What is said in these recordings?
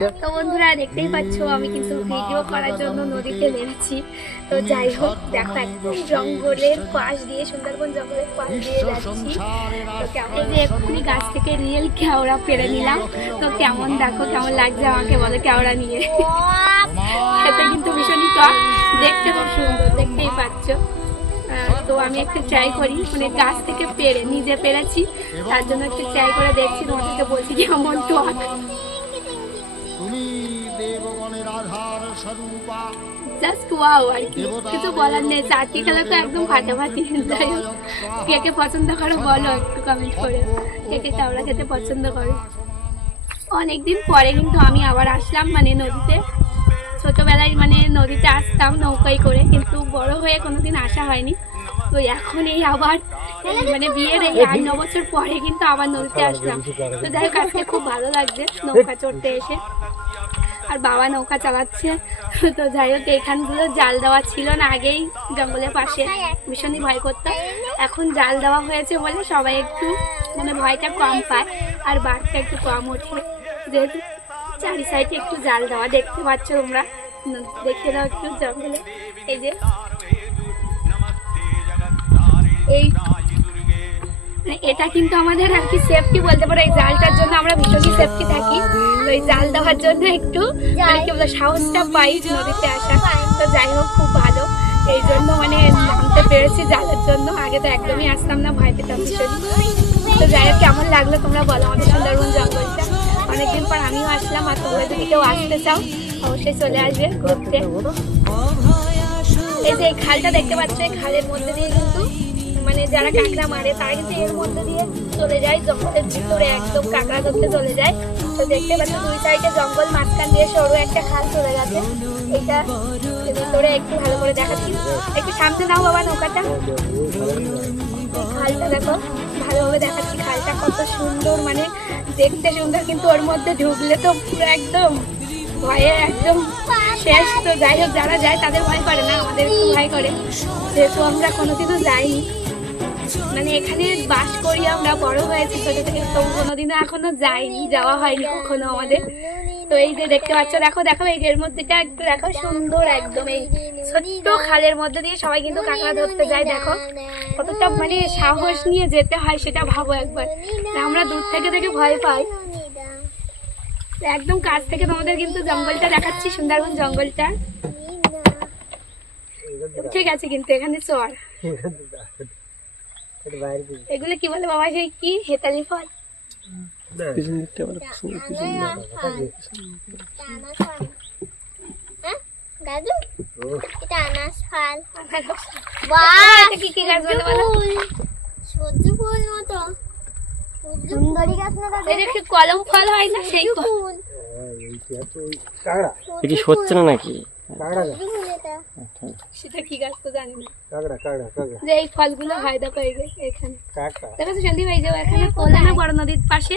তো বন্ধুরা দেখতেই পাচ্ছ আমি কিন্তু ভিডিও করার জন্য নদীতে নেমেছি। তো যাই হোক দেখো একদম জঙ্গলের পাশ দিয়ে, সুন্দরবন জঙ্গলের পাশ দিয়ে যাচ্ছি। তো কেমন যে এক্ষুনি গাছ থেকে রিয়েল কেওড়া পেরে নিলাম। তো কেমন দেখো, কেমন লাগছে আমাকে বলো কেওড়া নিয়ে। খেতে কিন্তু ভীষণই টক, দেখতে খুব সুন্দর, দেখতেই পাচ্ছ। তো আমি একটু ট্রাই করি, মানে গাছ থেকে পেরে নিজে পেরেছি, তার জন্য একটু ট্রাই করে দেখছি, তোমাদেরকে বলছি কেমন টক। জাস্ট ওয়াও আর কি, কিছু বলার নেই। চারটি খেলা তো একদম ফাটাফাটি। যাই হোক, কে কে পছন্দ করো বলো একটু কমেন্ট করে, কে কে কেওড়া খেতে পছন্দ করো। অনেকদিন পরে কিন্তু আমি আবার আসলাম মানে নদীতে। ছোটবেলায় মানে নদীতে আসতাম নৌকায় করে, কিন্তু বড় হয়ে কোনোদিন আসা হয়নি। তো এখন এই আবার মানে বিয়ের এই 8-9 বছর পরে কিন্তু আবার নদীতে আসলাম। তো যাই হোক আজকে খুব ভালো লাগছে নৌকা চড়তে এসে, আর বাবা নৌকা চালাচ্ছে। তো যাই হোক এইখানগুলো জাল দেওয়া ছিল না আগেই, জঙ্গলের পাশে ভীষণই ভয় করতাম। এখন জাল দেওয়া হয়েছে বলে সবাই একটু মানে ভয়টা কম পায়, আর বাঘটা একটু কম ওঠে, যেহেতু চারি সাইডে একটু জাল দেওয়া। দেখতে পাচ্ছ তোমরা, দেখে দাও একটু জঙ্গলে। এই যে এই মানে এটা কিন্তু আমাদের আর কি সেফটি বলতে পারো, এই জালটার জন্য আমরা ভীষণই সেফটি থাকি। তো এই জাল দেওয়ার জন্য একটু মানে কি বলবো সাহসটা পাই নদীতে আসা। তো যাই হোক খুব ভালো, এই জন্য মানে নামতে পেরেছি জালের জন্য। আগে তো একদমই আসতাম না, ভয় পেতাম ভীষণই। তো যাই হোক কেমন লাগলো তোমরা বলো আমাদের সুন্দরবন জঙ্গলটা। অনেকদিন পর আমিও আসলাম, আর তোমরা যদি কেউ আসতে চাও অবশ্যই চলে আসবে ঘুরতে। এই যে এই খালটা দেখতে পাচ্ছ, এই খালের মধ্যে দিয়ে কিন্তু মানে যারা কাঁকড়া মারে তারা কিন্তু এর মধ্যে দিয়ে চলে যায় জঙ্গলের ভিতরে, একদম কাঁকড়া ধরতে চলে যায়। তো দেখতে পাচ্ছ দুই সাইডে জঙ্গল, মাঝখান দিয়ে সরু একটা খাল চলে গেছে। এটা ভিতরে একটু ভালো করে দেখাচ্ছি, একটু সামনে নাও বাবা নৌকাটা। খালটা দেখো ভালোভাবে দেখাচ্ছি, খালটা কত সুন্দর, মানে দেখতে সুন্দর, কিন্তু ওর মধ্যে ঢুকলে তো পুরো একদম ভয়ে একদম শেষ। তো যাই হোক যারা যায় তাদের ভয় করে না, আমাদের একটু ভয় করে, যেহেতু আমরা কোনোদিনও যাইনি। মানে এখানে বাস করি, আমরা বড় হয়েছি ছোট থেকে, তো কোনোদিনও এখনো যাইনি, যাওয়া হয়নি কখনো আমাদের। তো এই যে দেখতে পাচ্ছ, দেখো দেখো এই এর মধ্যেটা একটু দেখো সুন্দর, একদম এই ছোট্ট খালের মধ্যে দিয়ে সবাই কিন্তু কাঁকড়া ধরতে যায়। দেখো কতটা মানে সাহস নিয়ে যেতে হয় সেটা ভাবো একবার। আমরা দূর থেকে থেকে ভয় পাই, একদম কাছ থেকে তোমাদের কিন্তু জঙ্গলটা দেখাচ্ছি, সুন্দরবন জঙ্গলটা। ঠিক আছে, কিন্তু এখানে চর এগুলো কি বলে বাবা, সেই কি হেতালি ফল? কলম ফল হয় না সেই ফুল, হচ্ছে না নাকি? সেটা কি গাছ তো জানি না, যে এই ফলগুলো হয়। দেখো এখানে দেখো সন্দীপ, এই যে এখানে কোলা না বড় নদীর পাশে,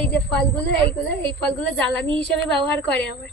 এই যে ফলগুলো, এইগুলো এই ফলগুলো জ্বালানি হিসেবে ব্যবহার করে আবার।